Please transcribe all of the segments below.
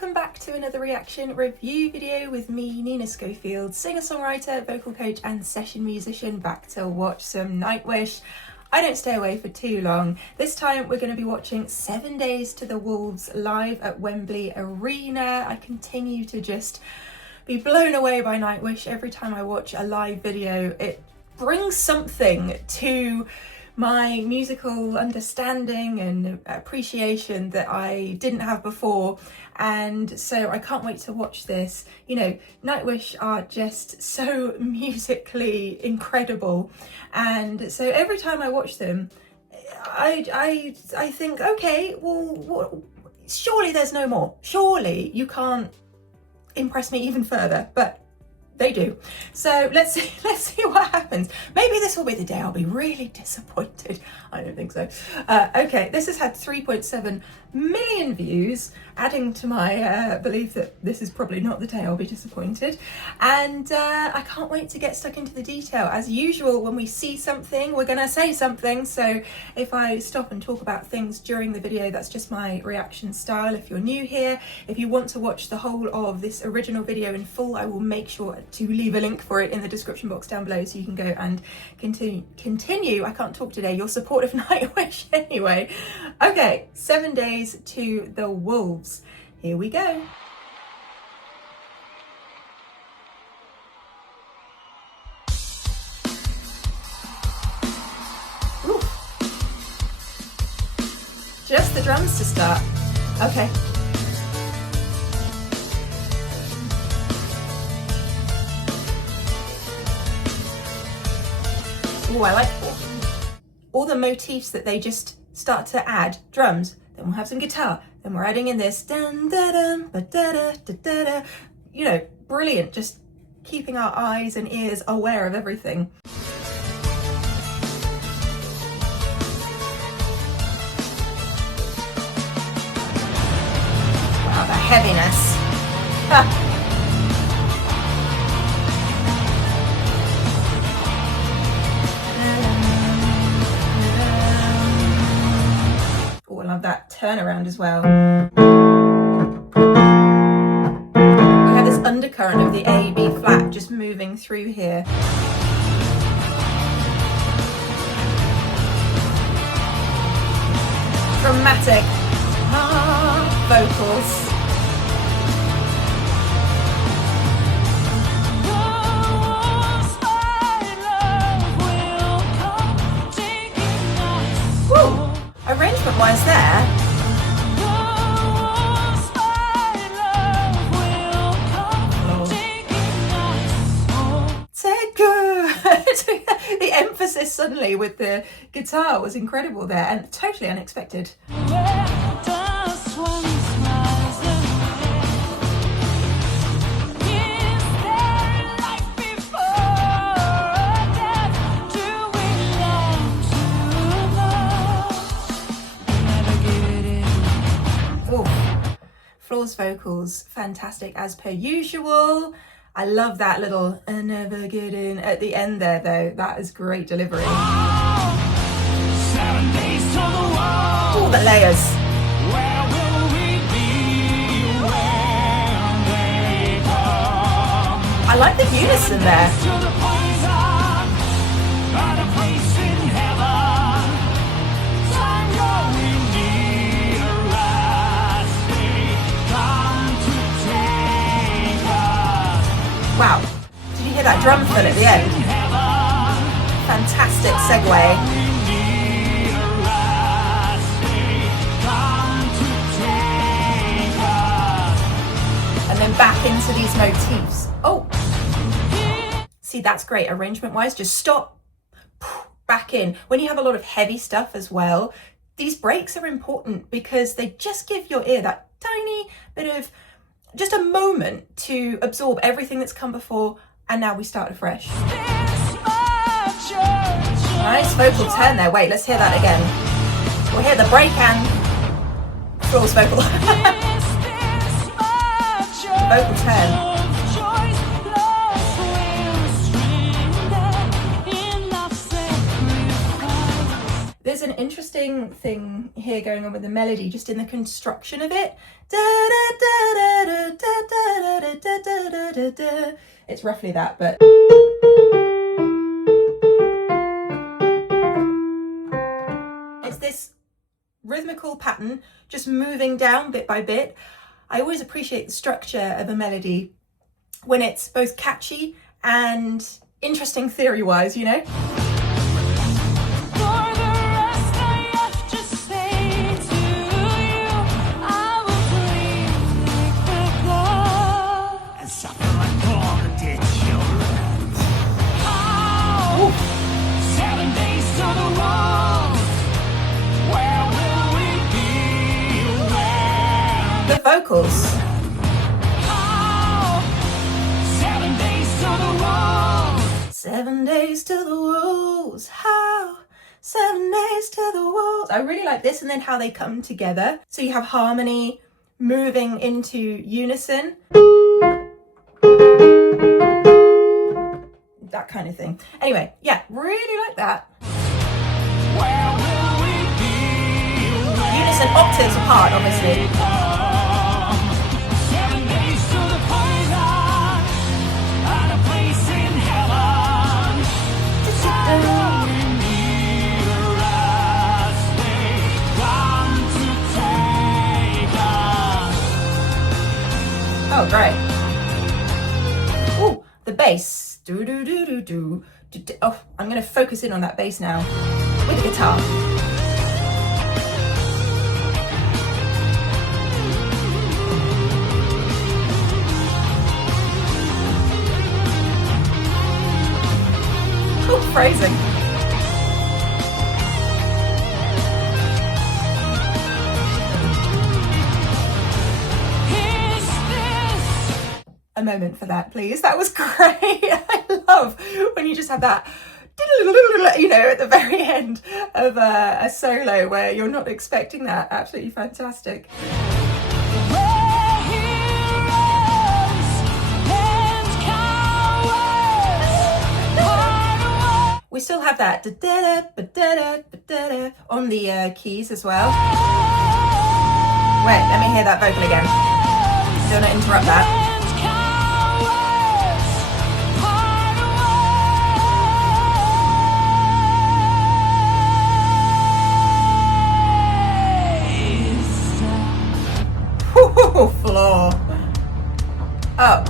welcome back to another reaction review video with me, Nina Schofield, singer-songwriter, vocal coach and session musician, back to watch some Nightwish. I don't stay away for too long. This time we're going to be watching 7 Days to the Wolves live at Wembley Arena. I continue to just be blown away by Nightwish every time I watch a live video. It brings something to my musical understanding and appreciation that I didn't have before, and so I can't wait to watch this. You know, Nightwish are just so musically incredible, and so every time I watch them I think, okay, well, surely there's no more, surely you can't impress me even further, but they do. So let's see what happens. Maybe this will be the day I'll be really disappointed. I don't think so. Okay, this has had 3.7 million views, adding to my belief that this is probably not the day I'll be disappointed. And I can't wait to get stuck into the detail. As usual, when we see something, we're gonna say something. So if I stop and talk about things during the video, that's just my reaction style. If you're new here, if you want to watch the whole of this original video in full, I will make sure to leave a link for it in the description box down below so you can go and continue. I can't talk today. Your support of Nightwish anyway. Okay, 7 Days to the Wolves. Here we go. Ooh. Just the drums to start. Okay. Oh, I like all the motifs that they just start to add. Drums, then we'll have some guitar, then we're adding in this dun da dun ba da da da da da. You know, brilliant. Just keeping our eyes and ears aware of everything. Wow, the heaviness. Ha. That turnaround as well. We have this undercurrent of the A, B flat just moving through here. Dramatic vocals. Arrangement wise there. So good. The emphasis suddenly with the guitar was incredible there and totally unexpected. Floor's vocals, fantastic as per usual. I love that little "I never get in" at the end there though. That is great delivery. 7 days to the wall. All the layers. Where will we be when they come? I like the unison there. Wow, did you hear that drum fill at the end? Fantastic segue. And then back into these motifs. Oh, see, that's great arrangement wise. Just stop, back in. When you have a lot of heavy stuff as well, these breaks are important because they just give your ear that tiny bit of just a moment to absorb everything that's come before, and now we start afresh. Nice vocal turn there. Wait, let's hear that again. We'll hear the break and Floor's vocal. Vocal turn. There's an interesting thing here going on with the melody, just in the construction of it. Da, da, da, da. da da da da da. It's roughly that, but it's this rhythmical pattern just moving down bit by bit. I always appreciate the structure of a melody when it's both catchy and interesting theory-wise, you know? The vocals. 7 days to the walls. How? 7 days to the walls. I really like this, and then how they come together. So you have harmony moving into unison. That kind of thing. Anyway, yeah, really like that. Unison octaves apart, obviously. Oh, great. Ooh, the bass. Do do do do do. Oh, I'm going to focus in on that bass now with the guitar. Cool phrasing. A moment for that, please. That was great. I love when you just have that, you know, at the very end of a solo where you're not expecting that. Absolutely fantastic. We still have that on the keys as well. Wait, let me hear that vocal again. Don't want to interrupt that. Floor. Oh,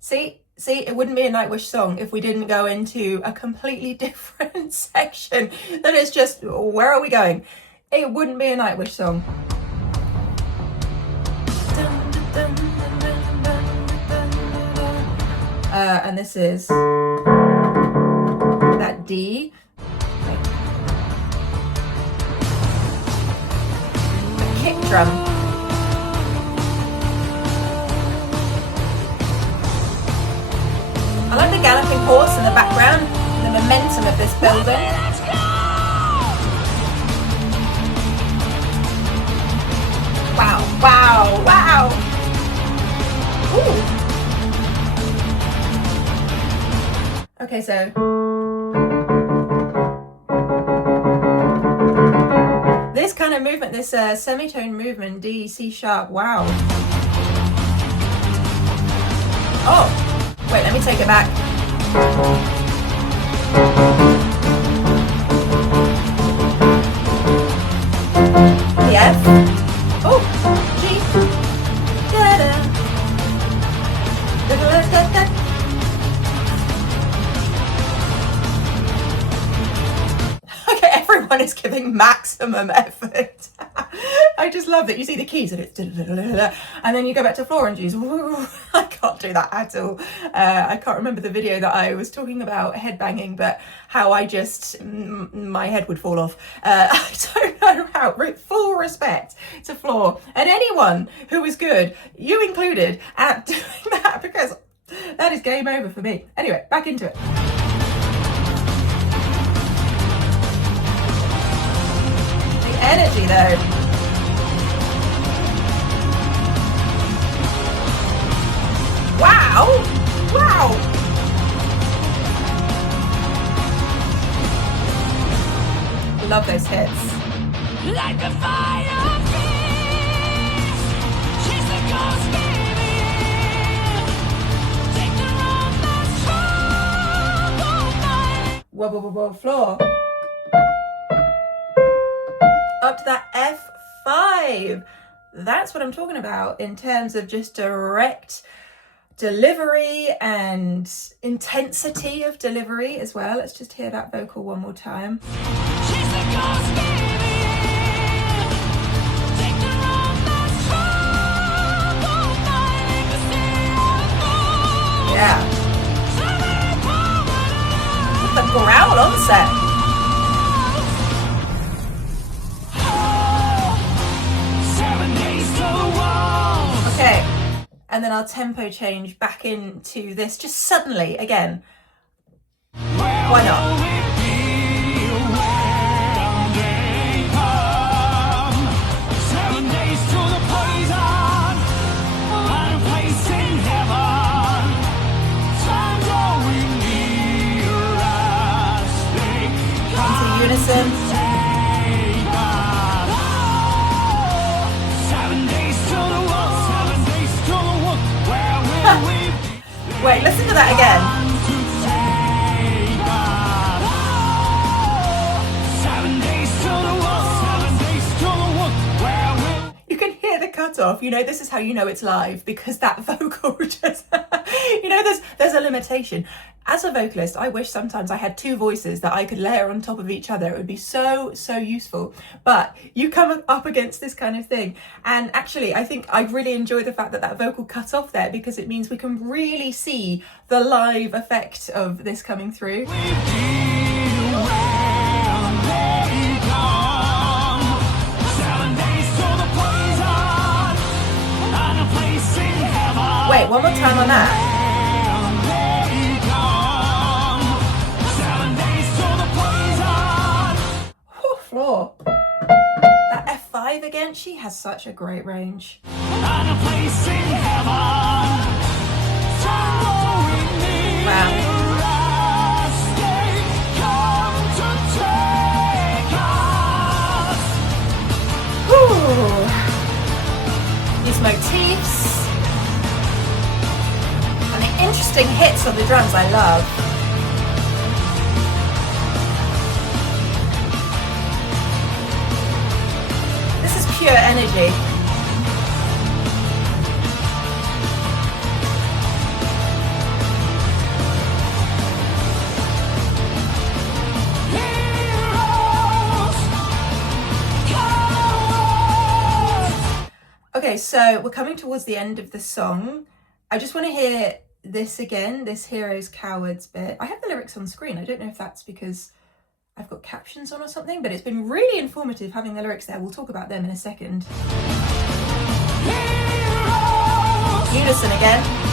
see, it wouldn't be a Nightwish song if we didn't go into a completely different section that is just, where are we going? It wouldn't be a Nightwish song. And this is that D. A kick drum. I like the galloping horse in the background, the momentum of this building. Wow, wow, wow. Ooh. Okay, so. This kind of movement, this semitone movement, D, C sharp, wow. Oh. Wait, let me take it back. The F. Oh, G. Da da. Da da da da. Okay, everyone is giving maximum effort. I just love that you see the keys and it's and then you go back to floor and G's. I can't do that at all. I can't remember the video that I was talking about headbanging, but how I just, my head would fall off. I don't know how. Full respect to floor and anyone who was good, you included, at doing that, because that is game over for me. Anyway, back into it. The energy though. Wow! Wow! Love those hits. Like a fire beast, she's the ghost baby. floor. Up to that F5. That's what I'm talking about in terms of just direct delivery and intensity of delivery as well. Let's just hear that vocal one more time. She's the ghost baby. Take the road that's trouble, fighting to stay on. Yeah. The growl onset. Okay, and then our tempo change back into this just suddenly again. Why not? Into unison. Wait, listen to that again. You can hear the cutoff. You know, this is how you know it's live, because that vocal just, you know, there's a limitation. As a vocalist, I wish sometimes I had two voices that I could layer on top of each other. It would be so useful. But you come up against this kind of thing. And actually, I think I really enjoy the fact that that vocal cut off there, because it means we can really see the live effect of this coming through. Wait, one more time on that. Floor. That F5 again, she has such a great range. Wow. Whew. These motifs and the interesting hits on the drums I love. Pure energy. Okay, so we're coming towards the end of the song. I just want to hear this again, this heroes, cowards bit. I have the lyrics on screen. I don't know if that's because I've got captions on or something, but it's been really informative having the lyrics there. We'll talk about them in a second. Unison again.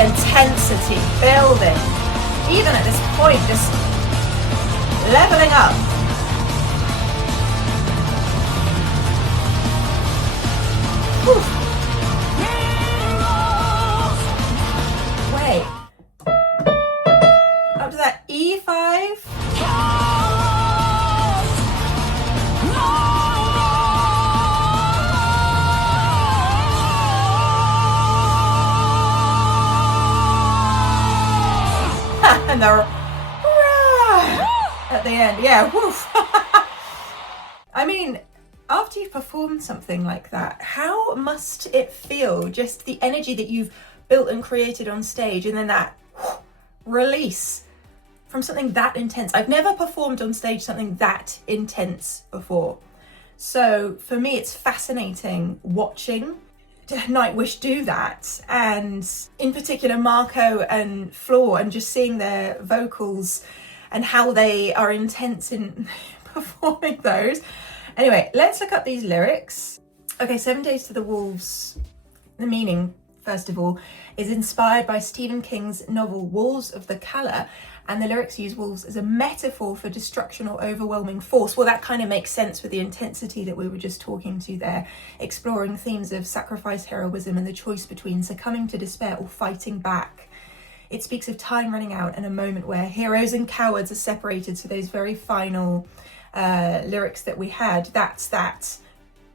Intensity building, even at this point, just leveling up. Whew. Wait, up to that E5. And they're at the end, yeah. Woof. I mean, after you've performed something like that, how must it feel? Just the energy that you've built and created on stage, and then that release from something that intense. I've never performed on stage something that intense before. So for me, it's fascinating watching Nightwish do that, and in particular Marco and Floor, and just seeing their vocals and how they are intense in performing those. Anyway, let's look up these lyrics. Okay, 7 Days to the Wolves, the meaning, first of all, is inspired by Stephen King's novel Wolves of the Colour, and the lyrics use wolves as a metaphor for destruction or overwhelming force. Well, that kind of makes sense with the intensity that we were just talking to there, exploring themes of sacrifice, heroism, and the choice between succumbing to despair or fighting back. It speaks of time running out and a moment where heroes and cowards are separated. So those very final lyrics that we had, that's that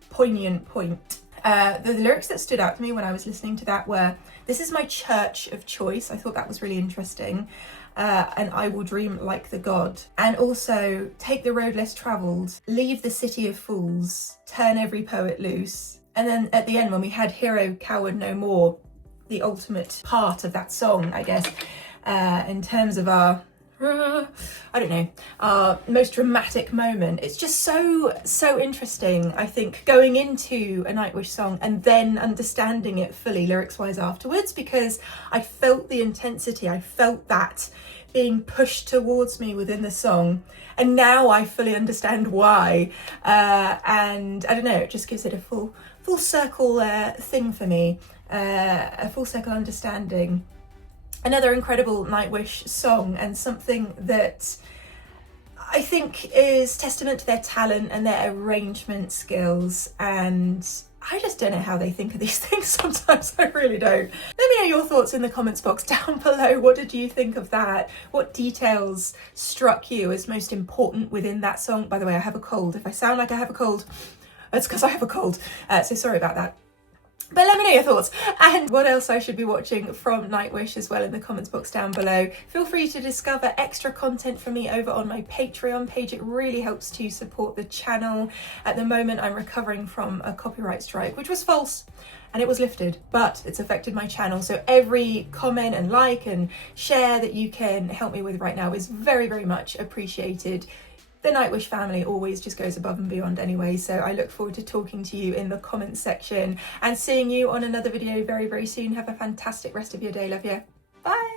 poignant point. The lyrics that stood out to me when I was listening to that were, "This is my church of choice." I thought that was really interesting. And "I will dream like the god." And also, "Take the road less travelled, leave the city of fools, turn every poet loose." And then at the end, when we had "Hero, coward, no more," the ultimate part of that song, I guess, in terms of our most dramatic moment. It's just so interesting, I think, going into a Nightwish song and then understanding it fully lyrics wise afterwards, because I felt the intensity, I felt that being pushed towards me within the song, and now I fully understand why, and I don't know, it just gives it a full circle thing for me, a full circle understanding. Another incredible Nightwish song, and something that I think is testament to their talent and their arrangement skills, and I just don't know how they think of these things sometimes. I really don't. Let me know your thoughts in the comments box down below. What did you think of that? What details struck you as most important within that song? By the way, I have a cold. If I sound like I have a cold, it's because I have a cold, so sorry about that. But let me know your thoughts and what else I should be watching from Nightwish as well in the comments box down below. Feel free to discover extra content from me over on my Patreon page. It really helps to support the channel. At the moment, I'm recovering from a copyright strike, which was false, and it was lifted, but it's affected my channel. So every comment and like and share that you can help me with right now is very, very much appreciated. The Nightwish family always just goes above and beyond anyway, so I look forward to talking to you in the comments section and seeing you on another video very, very soon. Have a fantastic rest of your day. Love you. Bye.